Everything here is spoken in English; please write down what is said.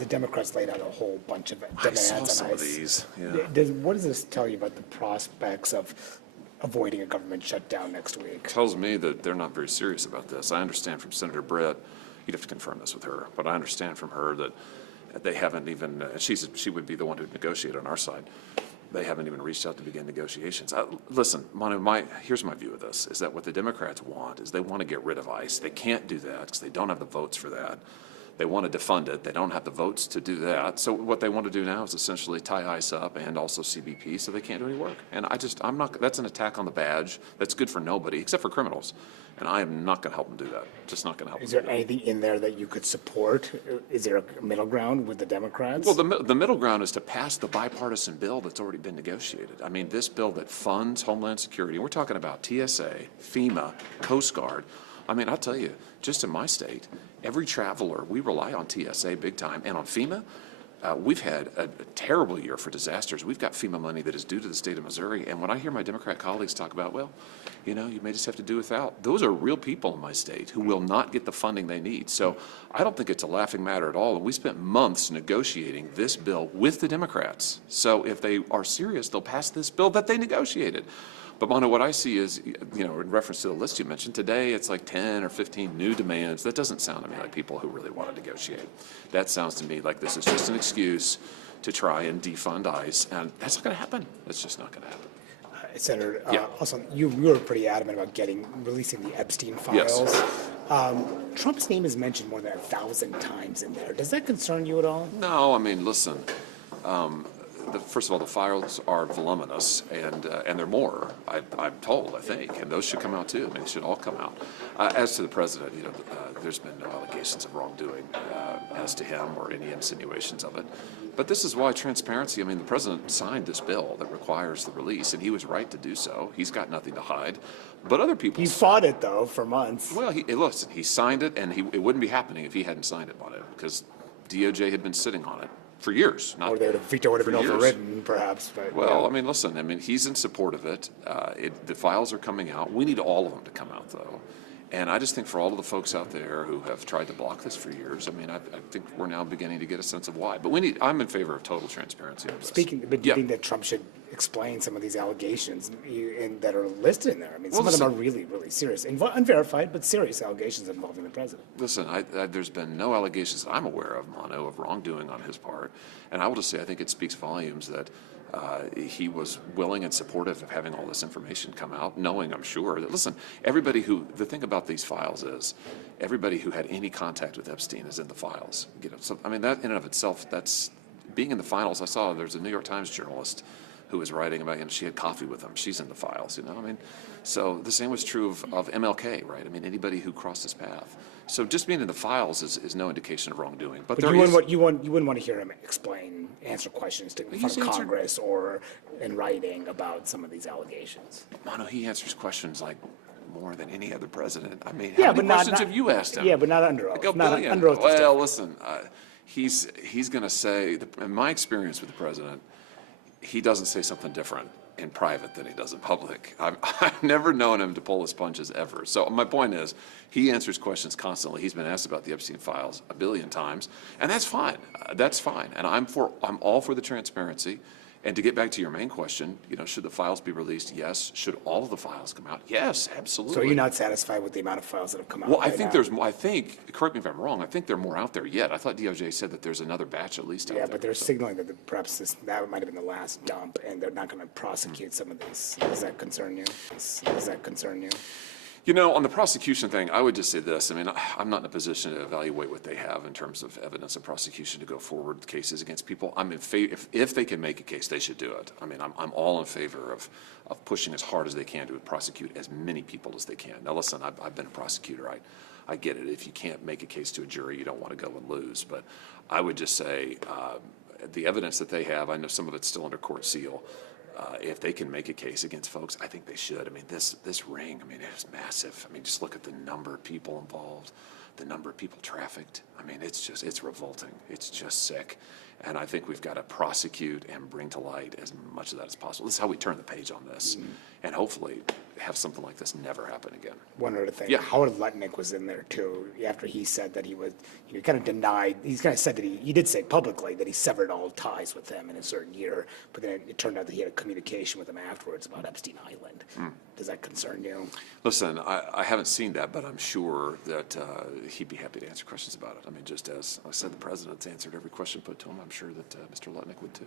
the Democrats laid out a whole bunch of I saw demands some on of ICE. these. Yeah. What does this tell you about the prospects of avoiding a government shutdown next week? Tells me that they're not very serious about this. I understand from Senator Britt, you'd have to confirm this with her, but I understand from her that they haven't even, she would be the one who'd negotiate on our side. They haven't even reached out to begin negotiations. Listen, Manu, here's my view of this, is that what the Democrats want is they want to get rid of ICE. They can't do that because they don't have the votes for that. They want to defund it. They don't have the votes to do that. So what they want to do now is essentially tie ICE up and also CBP so they can't do any work. And I'm not, that's an attack on the badge. That's good for nobody except for criminals. And I am not going to help them do that. Just not going to help them do that. Is there anything in there that you could support? Is there a middle ground with the Democrats? Well, the middle ground is to pass the bipartisan bill that's already been negotiated. I mean, this bill that funds Homeland Security, we're talking about TSA, FEMA, Coast Guard. I mean, I'll tell you, just in my state, every traveler, we rely on TSA big time. And on FEMA, we've had a terrible year for disasters. We've got FEMA money that is due to the state of Missouri. And when I hear my Democrat colleagues talk about, well, you know, you may just have to do without, those are real people in my state who will not get the funding they need. So I don't think it's a laughing matter at all. And we spent months negotiating this bill with the Democrats. So if they are serious, they'll pass this bill that they negotiated. But Manu, what I see is, you know, in reference to the list you mentioned, today it's like 10 or 15 new demands. That doesn't sound to me like people who really want to negotiate. That sounds to me like this is just an excuse to try and defund ICE, and that's not going to happen. That's just not going to happen. Senator, Yeah. also, you were pretty adamant about releasing the Epstein files. Yes. Trump's name is mentioned more than 1,000 times in there. Does that concern you at all? No, I mean, listen. First of all, the files are voluminous, and they're more. I'm told, I think, and those should come out too. I mean, they should all come out. As to the president, you know, there's been no allegations of wrongdoing as to him or any insinuations of it. But this is why transparency. I mean, the president signed this bill that requires the release, and he was right to do so. He's got nothing to hide. But other people. He fought it though for months. Well, listen, he signed it, and it wouldn't be happening if he hadn't signed it on it, because DOJ had been sitting on it for years. Or the veto would have been overridden, perhaps. But, well, yeah. I mean, listen, I mean, he's in support of it. The files are coming out. We need all of them to come out, though. And I just think for all of the folks out there who have tried to block this for years, I mean, I think we're now beginning to get a sense of why. But I'm in favor of total transparency on this. But do you think that Trump should explain some of these allegations that are listed in there? I mean, some of them are really, really serious, unverified, but serious allegations involving the president. Listen, there's been no allegations that I'm aware of, Mono, of wrongdoing on his part. And I will just say, I think it speaks volumes that he was willing and supportive of having all this information come out, knowing, I'm sure, that, listen, the thing about these files is, everybody who had any contact with Epstein is in the files. You know, so, I mean, that in and of itself, that's, being in the files, I saw there's a New York Times journalist who was writing about, she had coffee with him. She's in the files, you know, I mean, so the same was true of MLK, right? I mean, anybody who crossed his path. So just being in the files is no indication of wrongdoing. But you wouldn't want to hear him answer questions from Congress or in writing about some of these allegations. Mono, he answers questions like more than any other president. I mean, yeah, how many questions have you asked him? Yeah, but not under oath. Like a billion. Under oath. Well, listen, he's going to say, in my experience with the president, he doesn't say something different in private than he does in public. I've never known him to pull his punches ever. So my point is, he answers questions constantly. He's been asked about the Epstein files a billion times, and that's fine. That's fine. And I'm all for the transparency. And to get back to your main question, you know, should the files be released? Yes. Should all of the files come out? Yes, absolutely. So you're not satisfied with the amount of files that have come out? Well, I think there's more. I think, correct me if I'm wrong, I think there are more out there yet. I thought DOJ said that there's another batch at least out there. Yeah, but they're signaling that perhaps that might have been the last dump, and they're not going to prosecute some of these. Does that concern you? Does that concern you? You know, on the prosecution thing, I would just say this. I mean, I'm not in a position to evaluate what they have in terms of evidence of prosecution to go forward with cases against people. I'm in favor, if they can make a case, they should do it. I mean, I'm all in favor of pushing as hard as they can to prosecute as many people as they can. Now, listen, I've been a prosecutor. I get it. If you can't make a case to a jury, you don't want to go and lose. But I would just say the evidence that they have, I know some of it's still under court seal. If they can make a case against folks, I think they should. I mean, this ring, I mean, it was massive. I mean, just look at the number of people involved, the number of people trafficked. I mean, it's revolting. It's just sick. And I think we've got to prosecute and bring to light as much of that as possible. This is how we turn the page on this. And hopefully have something like this never happen again. One other thing, Yeah. Howard Lutnick was in there too, after he said that he would, kind of denied, he's kind of said that he did say publicly that he severed all ties with them in a certain year, but then it turned out that he had a communication with them afterwards about Epstein Island. Does that concern you? Listen, I haven't seen that, but I'm sure that he'd be happy to answer questions about it. I mean, just as I said, the president's answered every question put to him. I'm sure that Mr. Lutnick would too.